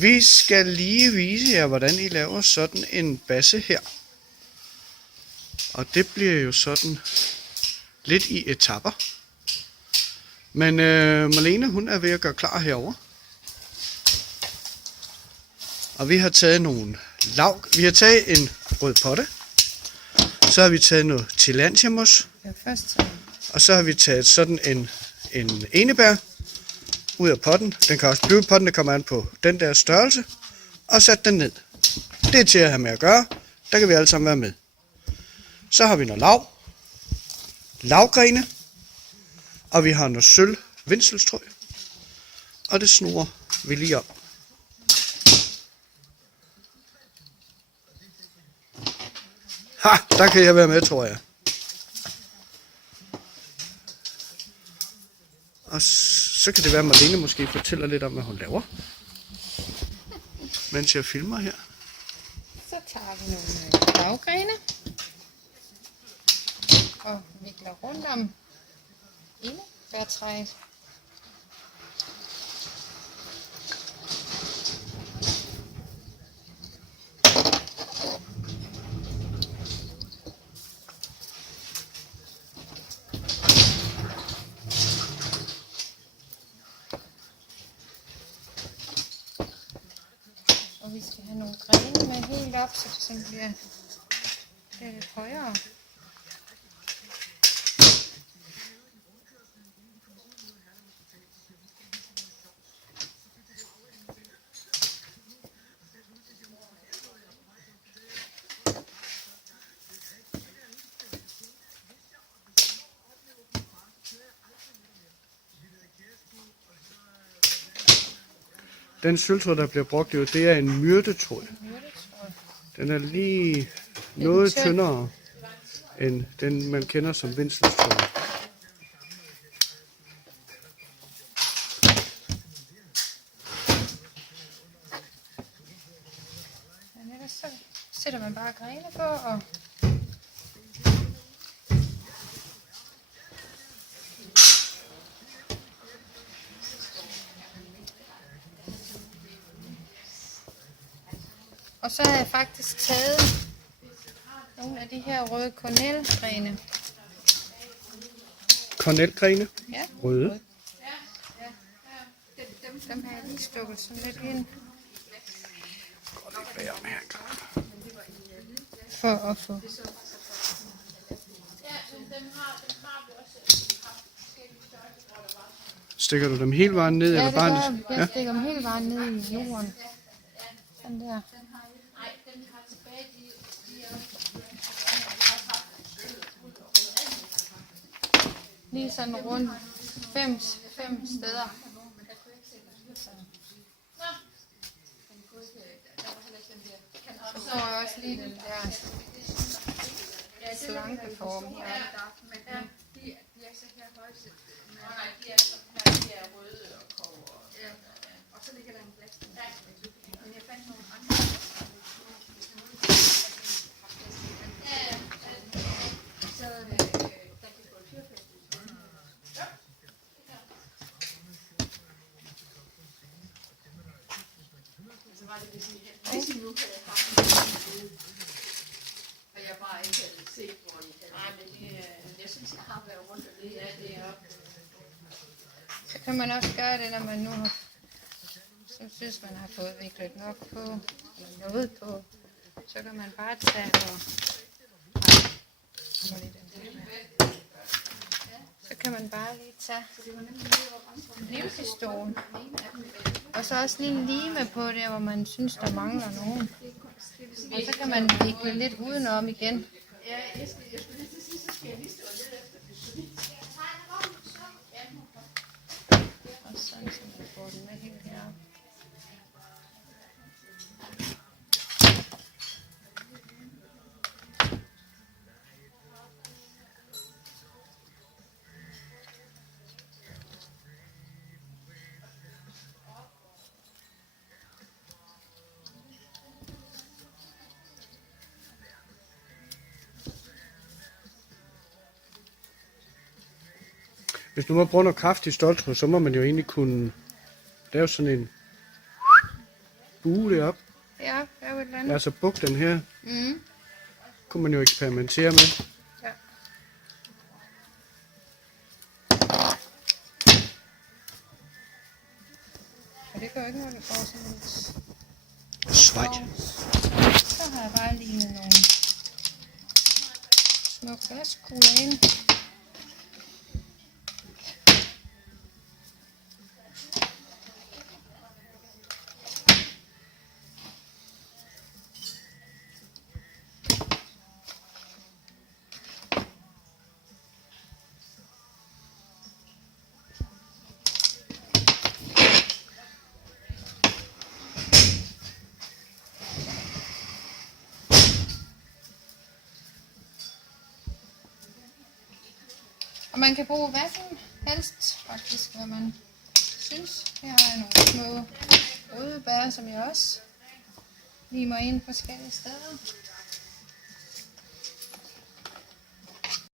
Vi skal lige vise jer, hvordan I laver sådan en basse her. Og det bliver jo sådan lidt i etapper. Men Marlene, hun er ved at gøre klar herover. Og vi har taget nogle lav. Vi har taget en rød potte. Så har vi taget noget tillandsiamos. Og så har vi taget sådan en enebær ud af potten. Den kan også blive i potten, det kommer an på den der størrelse. Og sat den ned. Det er til at have med at gøre. Der kan vi alle sammen være med. Så har vi noget lavgrene. Og vi har noget sølv vindselstrø. Og det snurrer vi lige op. Ha, der kan jeg være med, tror jeg. Og så kan det være, at Marlene måske fortæller lidt om, hvad hun laver. Mens jeg filmer her. Så tager vi nogle lavgrene. Og vikler rundt om enebærtræet. Og vi skal have nogle grene med helt op, så det sådan bliver lidt højere. Den sølvtråd, der bliver brugt, det er en myrtetråd. Den er lige noget tyndere end den, man kender som vindselstråd. Men ellers så sætter man bare grene på og så har jeg faktisk taget nogle af de her røde kornelgrene. Kornelgrene? Ja. Røde. Dem har jeg lige stukket sådan lidt ind. For at få. Stikker du dem hele vejen ned? Ja, eller det bare gør jeg stikker dem hele vejen ned i jorden. Sådan der. Lige sådan rundt 5 steder. Så får jeg også lige den der slankeform her. Så kan man også gøre det, når man nu synes, man har fået viklet nok på, eller noget på. Så kan man bare tage og så kan man bare lige tage limpistolen. Og så også lige lime på der, hvor man synes, der mangler nogen. Og så kan man vikle lidt udenom igen. Og sådan, så man får den med helt heroppe. Hvis du må bruge noget kraftig ståltråd, så må man jo egentlig kunne lave sådan en bue det op. Ja, det er jo et eller andet. Altså buk den her. Mm. Kunne man jo eksperimentere med. Ja. Og det gør jo ikke noget, det får sådan lidt Svej. Så har jeg bare lige nogle små glaskugler ind. Og man kan bruge hvad som helst, faktisk, hvad man synes. Her har jeg nogle små røde bær, som jeg også limer ind forskellige steder.